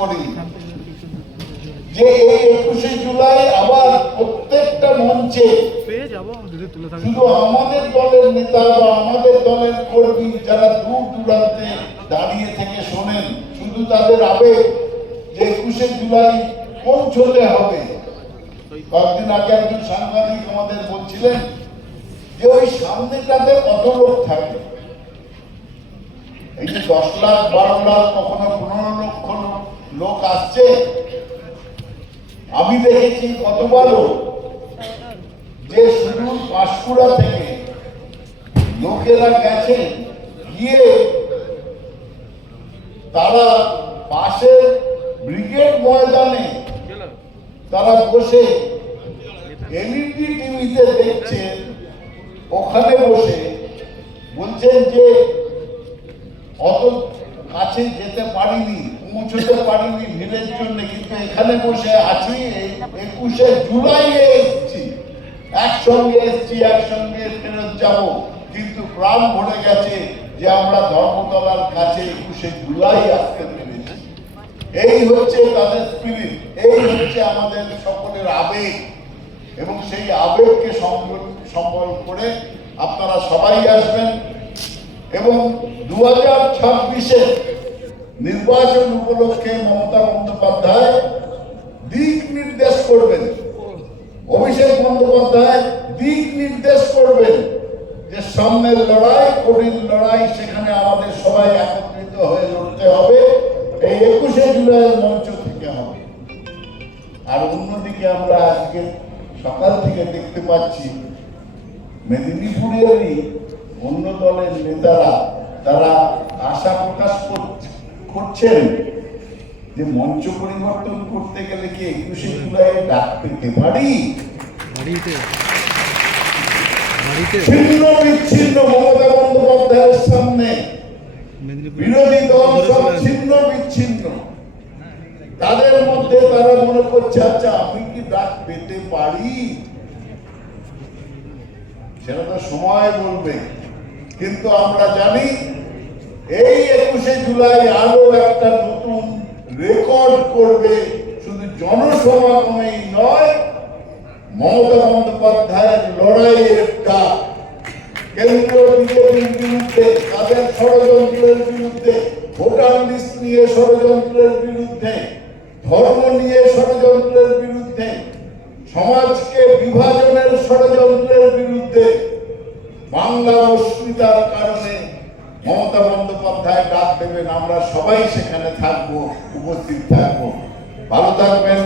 করি। যে একুশে জুলাই আবার প্রত্যেকটা মঞ্চে শুধু আমাদের দলের নেতা বা আমাদের দলের কর্মী যারা দূর দূরান্তে দাঁড়িয়ে থেকে শোনেন শুধু তাদের আবেগ যে একুশে জুলাই পৌঁছতে হবে। কয়েকদিন আগে একজন সাংবাদিক আমাদের বলছিলেন যে ওই সামনেটাতে কত লোক থাকে এই দশ লাখ বারো লাখ কখনো পনেরো লক্ষ লোক- আসছে। আমি দেখেছি কতবারও যে শুধু পাঁশকুড়া থেকে লোকেরা গেছে, গিয়ে তারা পাশের ব্রিগেড ময়দানে তারা বসে এলইডি টিভিতে দেখছে। ওখানে বসে বলছেন যে অত কাছে যেতে পারিনি। পৌঁছতে পারিনি ভিড়ের জন্য কিন্তু এখানে বসে আছি একুশে জুলাই এসেছি। একসঙ্গে এসেছি, একসঙ্গে ফেরত যাব। কিন্তু প্রাণ ভরে গেছে যে আমরা ধর্মতলার কাছে একুশে জুলাই আসতে পেরেছি। এই হচ্ছে তাদের স্পিরিট এই হচ্ছে আমাদের সকলের আবেগ। এবং সেই আবেগকে সম্বল করে আপনারা সবাই আসবেন। এবং দু হাজার ছাব্বিশে নির্বাচন উপলক্ষে মমতা বন্দ্যোপাধ্যায় দিক নির্দেশ করবেন। অভিষেক বন্দ্যোপাধ্যায় দিক নির্দেশ করবেন যে সামনের লড়াই, কঠিন লড়াই, সেখানে আমাদের সবাই একত্রিত হয়ে লড়তে হবে। এই একুশে জুলাইয়ের মঞ্চ থেকে হবে। আর অন্যদিকে আমরা আজকে সকাল থেকে দেখতে পাচ্ছি, মেদিনীপুরেরই অন্য দলের নেতারা, তারা আশা প্রকাশ কর- করছেন? যে মঞ্চ পরিবর্তন করতে গেলে কি একুশে জুলাই ডাক পেতে পারি? ছিন্ন বিচ্ছিন্ন মমতা বন্দ্যোপাধ্যায়ের সামনে বিরোধী দল সব ছিন্ন বিচ্ছিন্ন। তাদের মধ্যে তারা মনে করছে আচ্ছা আমি কি ডাক পেতে পারি? সেটা তো সময় বলবে। কিন্তু আমরা জানি এই একুশে জুলাই আরও একটা নতুন রেকর্ড করবে শুধু জনসমাগমেই নয়, মমতা বন্দ্যোপাধ্যায়ের লড়াইয়ের বিজেপির বিরুদ্ধে, তাদের বিরুদ্ধে নিয়ে ষড়যন্ত্রের বিরুদ্ধে, ধর্ম নিয়ে বিরুদ্ধে, সমাজকে বিভাজনের বিরুদ্ধে বাংলা অস্মিতার কারণে মমতা বন্দ্যোপাধ্যায় ডাক দেবেন আমরা সবাই সেখানে থাকব উপস্থিত থাকব। ভালো থাকবেন।